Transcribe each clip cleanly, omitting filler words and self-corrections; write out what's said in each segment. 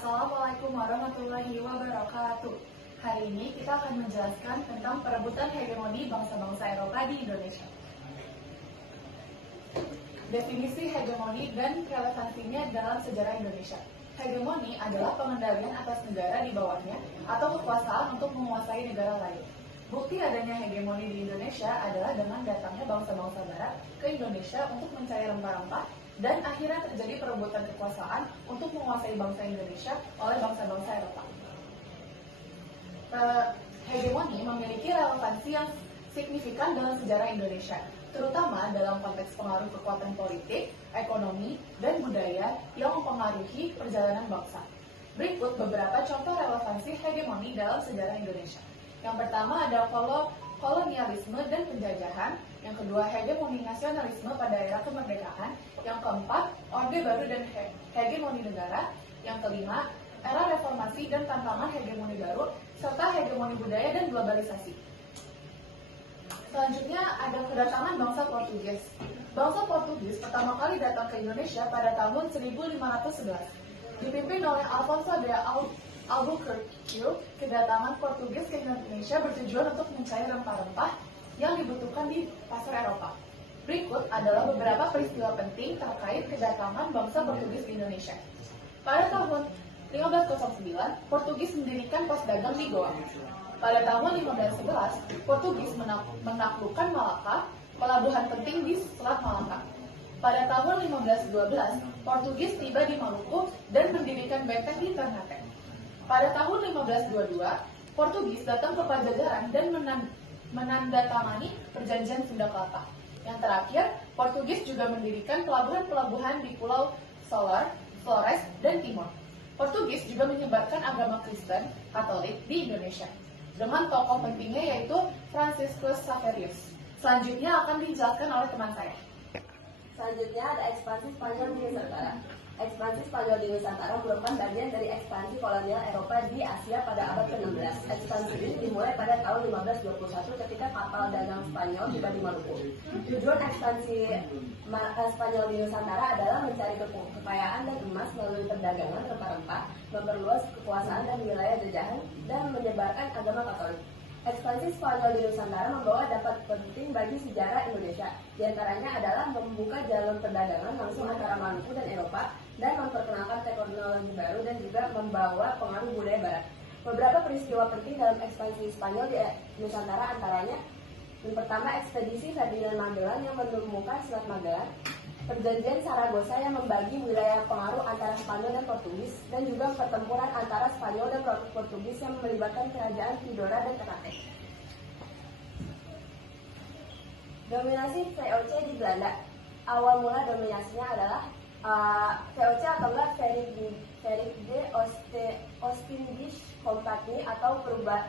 Assalamualaikum warahmatullahi wabarakatuh. Hari ini kita akan menjelaskan tentang perebutan hegemoni bangsa-bangsa Eropa di Indonesia. Definisi hegemoni dan relevansinya dalam sejarah Indonesia. Hegemoni adalah pengendalian atas negara di bawahnya atau kekuasaan untuk menguasai negara lain. Bukti adanya hegemoni di Indonesia adalah dengan datangnya bangsa-bangsa Barat ke Indonesia untuk mencari rempah-rempah dan akhirnya terjadi perebutan kekuasaan untuk menguasai bangsa Indonesia oleh bangsa-bangsa Eropa. Hegemoni memiliki relevansi yang signifikan dalam sejarah Indonesia, terutama dalam konteks pengaruh kekuatan politik, ekonomi, dan budaya yang mempengaruhi perjalanan bangsa. Berikut beberapa contoh relevansi hegemoni dalam sejarah Indonesia. Yang pertama ada kolonialisme dan penjajahan, yang kedua hegemoni nasionalisme pada era kemerdekaan, yang keempat orde baru dan hegemoni negara, yang kelima era reformasi dan tantangan hegemoni baru, serta hegemoni budaya dan globalisasi. Selanjutnya ada kedatangan bangsa Portugis. Bangsa Portugis pertama kali datang ke Indonesia pada tahun 1511. Dipimpin oleh Alfonso de Albuquerque, kedatangan Portugis ke Indonesia bertujuan untuk mencari rempah-rempah yang dibutuhkan di pasar Eropa. Berikut adalah beberapa peristiwa penting terkait kedatangan bangsa Portugis di Indonesia. Pada tahun 1509, Portugis mendirikan pos dagang di Goa. Pada tahun 1511, Portugis menaklukkan Malaka, pelabuhan penting di Selat Malaka. Pada tahun 1512, Portugis tiba di Maluku dan mendirikan benteng di Ternate. Pada tahun 1522, Portugis datang ke Pajajaran dan menandatangani Perjanjian Sunda Kelapa. Yang terakhir, Portugis juga mendirikan pelabuhan-pelabuhan di Pulau Solar, Flores, dan Timor. Portugis juga menyebarkan agama Kristen Katolik di Indonesia dengan tokoh pentingnya yaitu Franciscus Xaverius. Selanjutnya akan dijelaskan oleh teman saya. Selanjutnya ada ekspansi Spanyol di Nusantara. Ekspansi Spanyol di Nusantara merupakan bagian dari ekspansi kolonial Eropa di Asia pada abad ke-16. Ekspansi ini dimulai pada tahun 1521 ketika kapal dagang Spanyol tiba di Maluku. Tujuan ekspansi Spanyol di Nusantara adalah mencari kekayaan dan emas melalui perdagangan rempah-rempah, memperluas kekuasaan dan wilayah jajahan, dan menyebarkan agama Katolik. Ekspansi Spanyol di Nusantara membawa dampak penting bagi sejarah Indonesia. Di antaranya adalah membuka jalur perdagangan langsung antara Maluku dan Eropa dan memperkenalkan teknologi baru dan juga membawa pengaruh budaya Barat. Beberapa peristiwa penting dalam ekspansi Spanyol di Nusantara antaranya yang pertama ekspedisi Ferdinand Magellan yang menemukan Selat Magellan, Perjanjian Saragossa yang membagi wilayah pengaruh antara Spanyol dan Portugis, dan juga pertempuran antara Spanyol dan Portugis yang melibatkan kerajaan Tidora dan Ternate. Dominasi VOC di Belanda. Awal mula dominasinya adalah VOC atau enggak Verenigde Oostindische Compagnie atau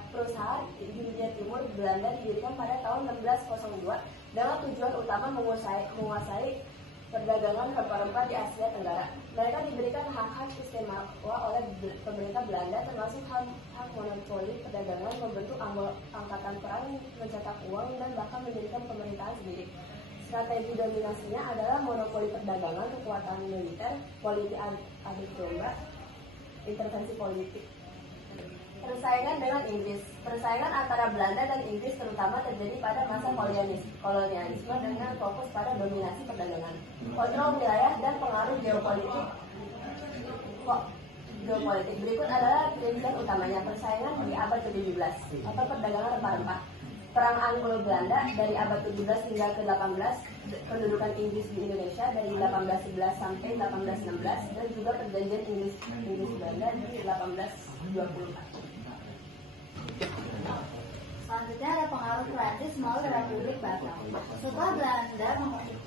perusahaan di India Timur Belanda didirikan pada tahun 1602 dengan tujuan utama menguasai perdagangan rempah-rempah di Asia Tenggara. Mereka diberikan hak-hak istimewa oleh pemerintah Belanda, termasuk hak monopoli perdagangan, membentuk angkatan perang, mencetak uang, dan bahkan mendirikan pemerintahan sendiri. Strategi dominasinya adalah monopoli perdagangan, kekuatan militer, politik adu domba, intervensi politik. Persaingan dengan Inggris. Persaingan antara Belanda dan Inggris terutama terjadi pada masa kolonialisme dengan fokus pada dominasi perdagangan, kontrol wilayah, dan pengaruh geopolitik. Berikut adalah rincian utamanya. Persaingan di abad ke-17 atau perdagangan rempah-rempah. Perang Anglo-Belanda dari abad ke-17 hingga ke-18, pendudukan Inggris di Indonesia dari 1811 sampai 1816, dan juga perjanjian Inggris-Belanda di 1824. Selanjutnya ada pengaruh Prancis melalui Republik Batak. Setelah Belanda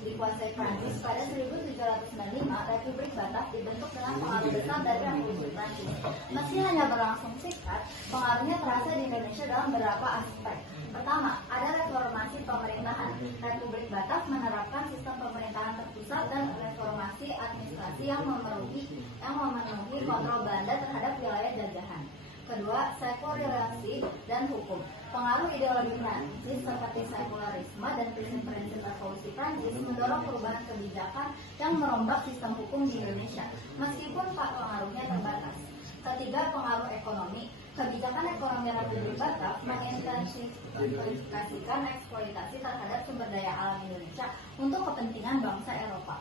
dikuasai Prancis pada 1795, Republik Batak dibentuk dengan pengaruh besar dari Republik Prancis. Meski hanya berlangsung singkat, pengaruhnya terasa di Indonesia dalam beberapa aspek. Pertama, ada reformasi pemerintahan. Republik Batak menerapkan sistem pemerintahan terpusat dan reformasi administrasi yang memenuhi kontrol Belanda terhadap wilayah jajahan. Kedua, sekularisasi dan hukum. Pengaruh ideologi Prancis seperti sekularisme dan prinsip-prinsip revolusi Prancis mendorong perubahan kebijakan yang merombak sistem hukum di Indonesia, meskipun pengaruhnya terbatas. Ketiga, pengaruh ekonomi. Kebijakan ekonomi Republik Batak mengintensifikasikan eksploitasi terhadap sumber daya alam Indonesia untuk kepentingan bangsa Eropa.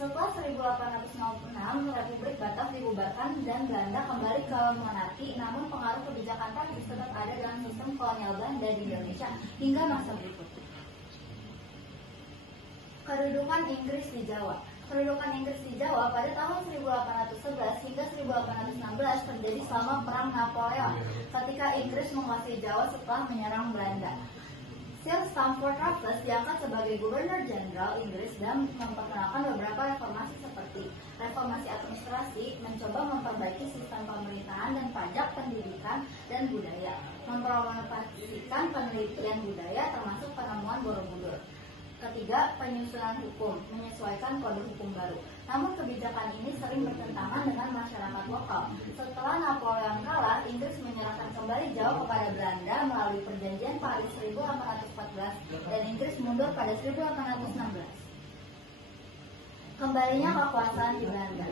Setelah 1866, Republik Batak dibubarkan dan Belanda kembali ke monarki, namun pengaruh kebijakan Prancis tetap ada dalam sistem kolonial Belanda di Indonesia hingga masa berikut. Kedudukan Inggris di Jawa. Kedudukan Inggris di Jawa pada tahun 1811 hingga 1816 terjadi selama Perang Napoleon, ketika Inggris menguasai Jawa setelah menyerang Belanda. Sir Stamford Raffles diangkat sebagai Gubernur Jenderal Inggris dan memperkenalkan beberapa reformasi seperti reformasi administrasi, mencoba memperbaiki sistem pemerintahan dan pajak, pendidikan, dan budaya, mempromosikan penelitian budaya termasuk penemuan Borobudur. Ketiga, penyusunan hukum, menyesuaikan kode hukum baru. Namun kebijakan ini sering bertentangan dengan masyarakat lokal. Setelah Napoleon kalah, Inggris menyerahkan kembali Jawa kepada Belanda melalui Perjanjian Paris 1814 dan Inggris mundur pada 1816. Kembalinya kekuasaan di Belanda.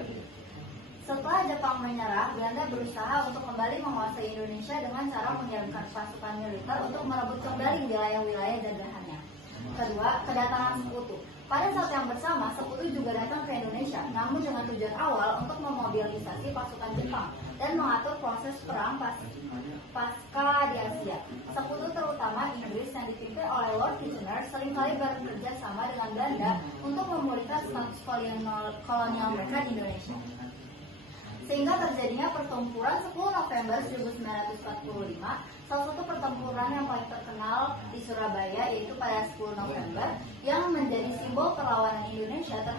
Setelah Jepang menyerah, Belanda berusaha untuk kembali menguasai Indonesia dengan cara mengirimkan pasukan militer untuk merebut kembali wilayah-wilayah jajahannya. Kedua, kedatangan sekutu. Pada saat yang bersama, sekutu juga datang ke Indonesia, namun dengan tujuan awal untuk memobilisasi pasukan Jepang dan mengatur proses perang pasca di Asia. Sekutu terutama Inggris yang dipimpin oleh Lord Kitchener seringkali bekerja sama dengan Belanda untuk memulihkan status kolonial mereka di Indonesia. Sehingga terjadinya pertempuran 10 November 1945, salah satu pertempuran yang paling terkenal di Surabaya yaitu pada 10 November yang menjadi simbol perlawanan Indonesia terhadap